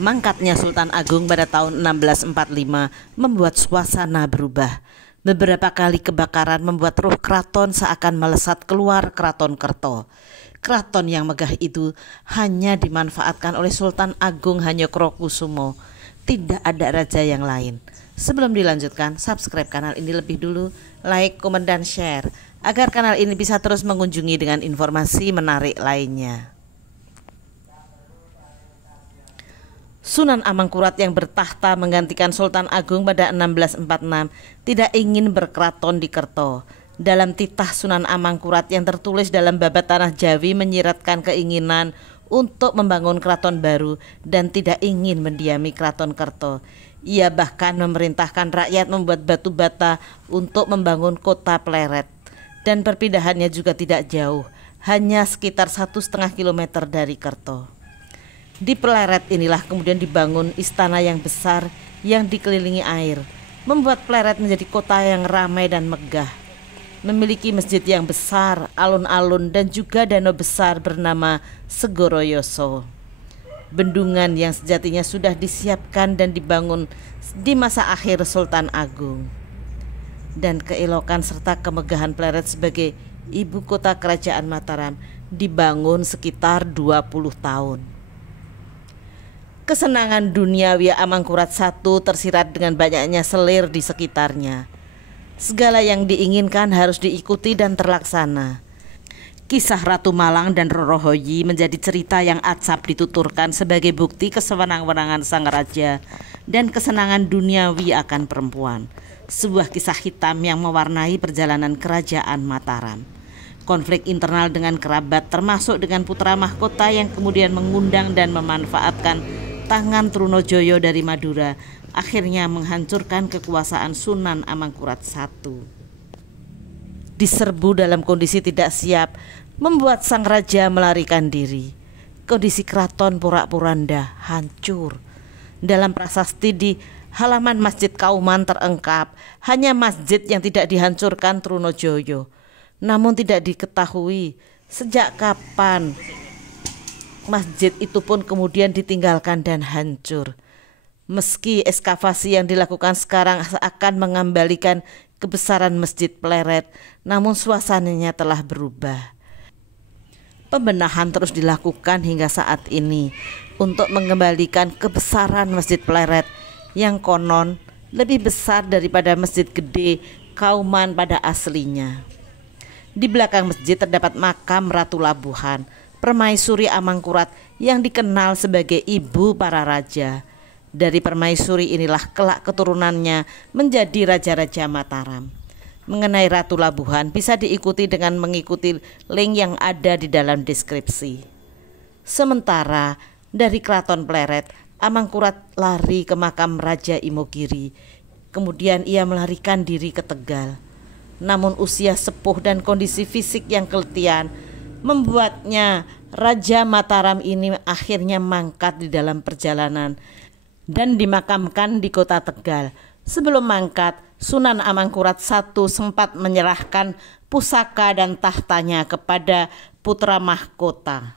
Mangkatnya Sultan Agung pada tahun 1645 membuat suasana berubah. Beberapa kali kebakaran membuat roh keraton seakan melesat keluar Keraton Kerto. Keraton yang megah itu hanya dimanfaatkan oleh Sultan Agung Hanyokrokusumo. Tidak ada raja yang lain. Sebelum dilanjutkan, subscribe kanal ini lebih dulu, like, komen, dan share agar kanal ini bisa terus mengunjungi dengan informasi menarik lainnya. Sunan Amangkurat yang bertahta menggantikan Sultan Agung pada 1646 tidak ingin berkeraton di Kerto. Dalam titah Sunan Amangkurat yang tertulis dalam Babat Tanah Jawi menyiratkan keinginan untuk membangun keraton baru dan tidak ingin mendiami Keraton Kerto. Ia bahkan memerintahkan rakyat membuat batu bata untuk membangun kota Pleret, dan perpindahannya juga tidak jauh, hanya sekitar 1,5 kilometer dari Kerto. Di Pleret inilah kemudian dibangun istana yang besar yang dikelilingi air, membuat Pleret menjadi kota yang ramai dan megah. Memiliki masjid yang besar, alun-alun, dan juga danau besar bernama Segoroyoso. Bendungan yang sejatinya sudah disiapkan dan dibangun di masa akhir Sultan Agung. Dan keelokan serta kemegahan Pleret sebagai ibu kota kerajaan Mataram dibangun sekitar 20 tahun. Kesenangan duniawi Amangkurat I tersirat dengan banyaknya selir di sekitarnya. Segala yang diinginkan harus diikuti dan terlaksana. Kisah Ratu Malang dan Roro Hoyi menjadi cerita yang acap dituturkan sebagai bukti kesewenang-wenangan sang raja dan kesenangan duniawi akan perempuan. Sebuah kisah hitam yang mewarnai perjalanan kerajaan Mataram. Konflik internal dengan kerabat termasuk dengan putra mahkota yang kemudian mengundang dan memanfaatkan tangan Trunojoyo dari Madura akhirnya menghancurkan kekuasaan Sunan Amangkurat I. Diserbu dalam kondisi tidak siap, membuat sang raja melarikan diri. Kondisi keraton porak-poranda hancur. Dalam prasasti di halaman Masjid Kauman terengkap hanya masjid yang tidak dihancurkan Trunojoyo. Namun tidak diketahui sejak kapan masjid itu pun kemudian ditinggalkan dan hancur. Meski ekskavasi yang dilakukan sekarang akan mengembalikan kebesaran Masjid Pleret, namun suasananya telah berubah. Pembenahan terus dilakukan hingga saat ini untuk mengembalikan kebesaran Masjid Pleret yang konon lebih besar daripada Masjid Gede Kauman pada aslinya. Di belakang masjid terdapat makam Ratu Labuhan, permaisuri Amangkurat yang dikenal sebagai ibu para raja. Dari permaisuri inilah kelak keturunannya menjadi raja-raja Mataram. Mengenai Ratu Labuhan bisa diikuti dengan mengikuti link yang ada di dalam deskripsi. Sementara dari Keraton Pleret, Amangkurat lari ke makam Raja Imogiri. Kemudian ia melarikan diri ke Tegal. Namun usia sepuh dan kondisi fisik yang keletihan membuatnya Raja Mataram ini akhirnya mangkat di dalam perjalanan dan dimakamkan di kota Tegal. Sebelum mangkat, Sunan Amangkurat I sempat menyerahkan pusaka dan tahtanya kepada putra mahkota.